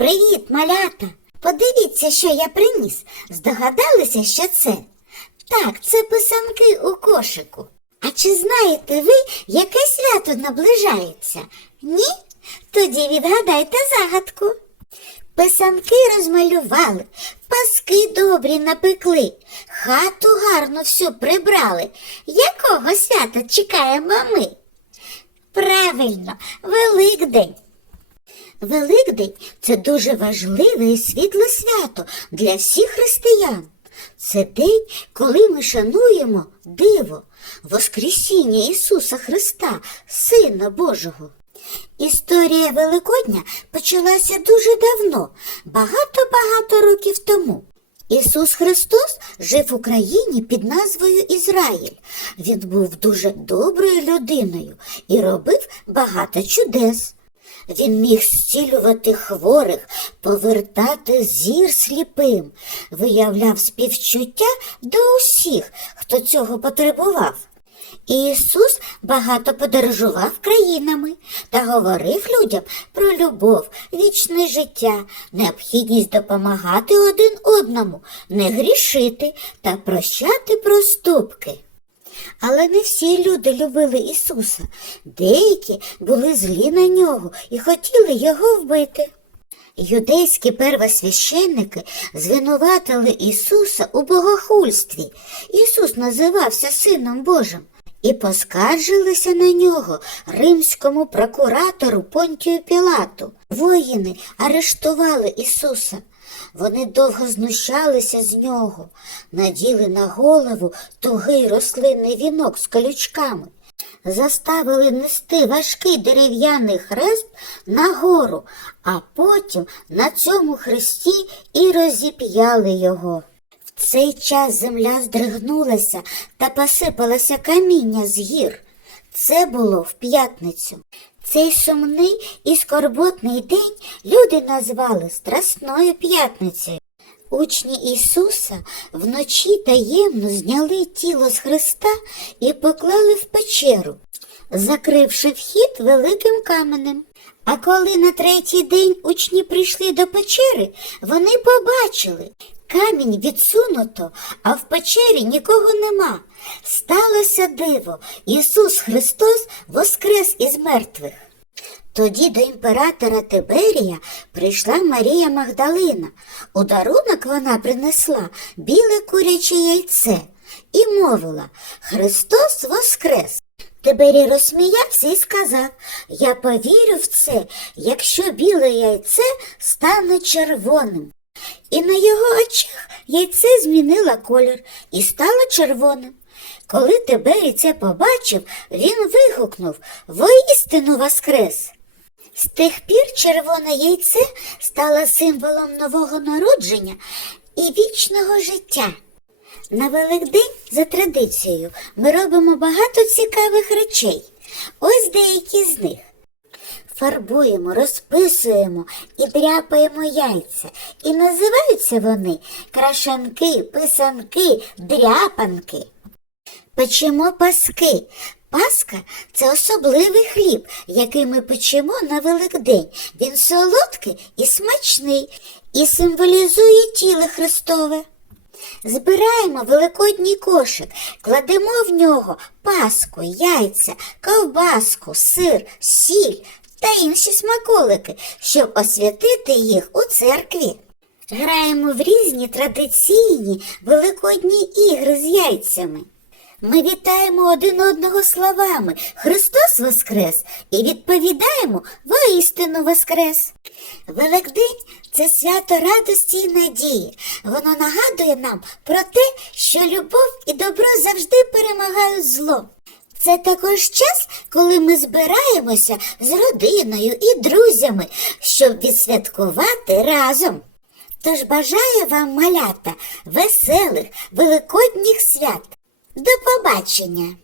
Привіт, малята! Подивіться, що я приніс. Здогадалися, що це? Так, це писанки у кошику. А чи знаєте ви, яке свято наближається? Ні? Тоді відгадайте загадку. Писанки розмалювали, паски добрі напекли, хату гарно всю прибрали. Якого свята чекаємо ми? Правильно, Великдень. Великдень це дуже важливе і світле свято для всіх християн. Це день, коли ми шануємо диво, Воскресіння Ісуса Христа, Сина Божого. Історія Великодня почалася дуже давно, багато-багато років тому. Ісус Христос жив в Україні під назвою Ізраїль. Він був дуже доброю людиною і робив багато чудес. Він міг зцілювати хворих, повертати зір сліпим, виявляв співчуття до усіх, хто цього потребував. Ісус багато подорожував країнами та говорив людям про любов, вічне життя, необхідність допомагати один одному, не грішити та прощати проступки. Але не всі люди любили Ісуса. Деякі були злі на нього і хотіли його вбити. Юдейські первосвященники звинуватили Ісуса у богохульстві. Ісус називався Сином Божим і поскаржилися на нього римському прокуратору Понтію Пілату. Воїни арештували Ісуса. Вони довго знущалися з нього, наділи на голову тугий рослинний вінок з колючками, заставили нести важкий дерев'яний хрест нагору, а потім на цьому хресті і розіп'яли його. В цей час земля здригнулася та посипалося каміння з гір. Це було в п'ятницю. Цей сумний і скорботний день люди назвали Страсною п'ятницею. Учні Ісуса вночі таємно зняли тіло з Христа і поклали в печеру, закривши вхід великим каменем. А коли на третій день учні прийшли до печери, вони побачили. Камінь відсунуто, а в печері нікого нема. Сталося диво. Ісус Христос воскрес із мертвих. Тоді до імператора Тиберія прийшла Марія Магдалина. У дарунок вона принесла біле куряче яйце і мовила Христос воскрес. Тиберій розсміявся і сказав Я повірю в це, якщо біле яйце стане червоним. І на його очах яйце змінило колір і стало червоним. Коли Тиберій це побачив, він вигукнув Воістину воскрес. З тих пір червоне яйце стало символом нового народження і вічного життя. На Великдень, за традицією, ми робимо багато цікавих речей. Ось деякі з них. Фарбуємо, розписуємо і дряпаємо яйця. І називаються вони крашанки, писанки, дряпанки. Печемо паски. Паска це особливий хліб, який ми печемо на Великдень. Він солодкий і смачний і символізує тіло Христове. Збираємо великодній кошик, кладемо в нього паску, яйця, ковбаску, сир, сіль та інші смаколики, щоб освятити їх у церкві. Граємо в різні традиційні великодні ігри з яйцями. Ми вітаємо один одного словами Христос Воскрес і відповідаємо воістину Воскрес. Великдень це свято радості і надії. Воно нагадує нам про те, що любов і добро завжди перемагають зло. Це також час, коли ми збираємося з родиною і друзями, щоб відсвяткувати разом. Тож бажаю вам малята веселих великодніх свят. До побачення!